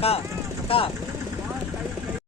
看看。